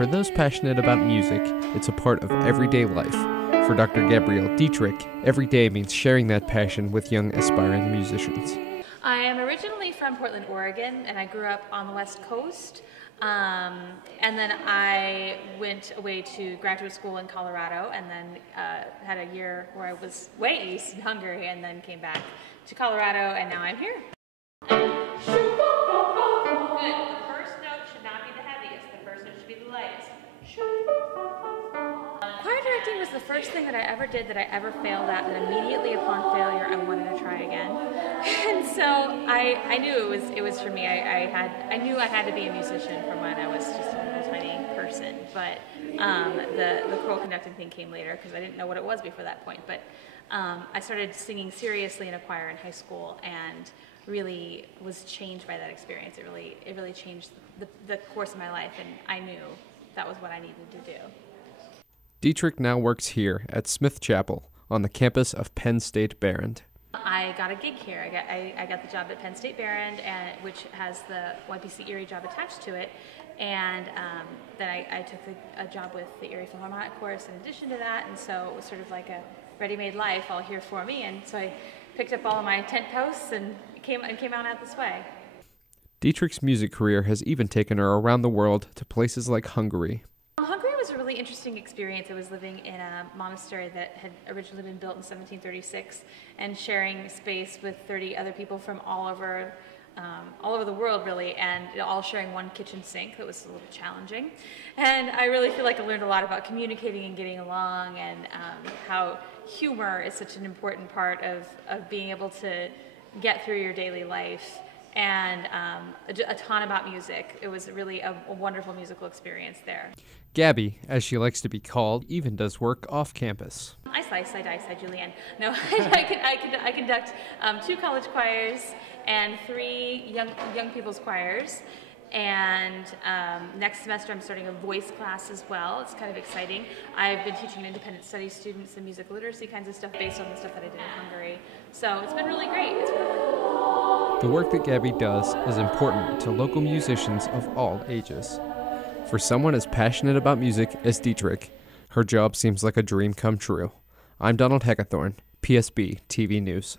For those passionate about music, it's a part of everyday life. For Dr. Gabrielle Dietrich, every day means sharing that passion with young aspiring musicians. I am originally from Portland, Oregon, and I grew up on the West Coast. And then I went away to graduate school in Colorado, and then had a year where I was way east in Hungary, and then came back to Colorado, and now I'm here. Good. The first note should not be the heaviest. The first note should be the lightest. Choir directing was the first thing that I ever did that I ever failed at, and immediately upon failure I wanted to try again. And so I knew it was for me. I knew I had to be a musician from when I was just a little tiny person, but the choral conducting thing came later because I didn't know what it was before that point. But I started singing seriously in a choir in high school and really was changed by that experience. It really changed the course of my life, and I knew that was what I needed to do. Dietrich now works here at Smith Chapel on the campus of Penn State Behrend. I got a gig here. I got the job at Penn State Behrend, which has the YPC Erie job attached to it, and then I took a job with the Erie Philharmonic Chorus in addition to that, and so it was sort of like a ready-made life all here for me, and so I picked up all of my tent posts and came out this way. Dietrich's music career has even taken her around the world to places like Hungary. Hungary was a really interesting experience. I was living in a monastery that had originally been built in 1736 and sharing space with 30 other people from all over the world, really, and all sharing one kitchen sink. That was a little challenging. And I really feel like I learned a lot about communicating and getting along, and how humor is such an important part of being able to get through your daily life, and a ton about music. It was really a wonderful musical experience there. Gabby, as she likes to be called, even does work off campus. I slice, I dice, I julienne. No, I conduct 2 college choirs and 3 young people's choirs. And next semester I'm starting a voice class as well. It's kind of exciting. I've been teaching independent studies students and music literacy kinds of stuff based on the stuff that I did in Hungary. So it's been really great. It's really cool. The work that Gabby does is important to local musicians of all ages. For someone as passionate about music as Dietrich, her job seems like a dream come true. I'm Donald Heckathorn, PSB TV News.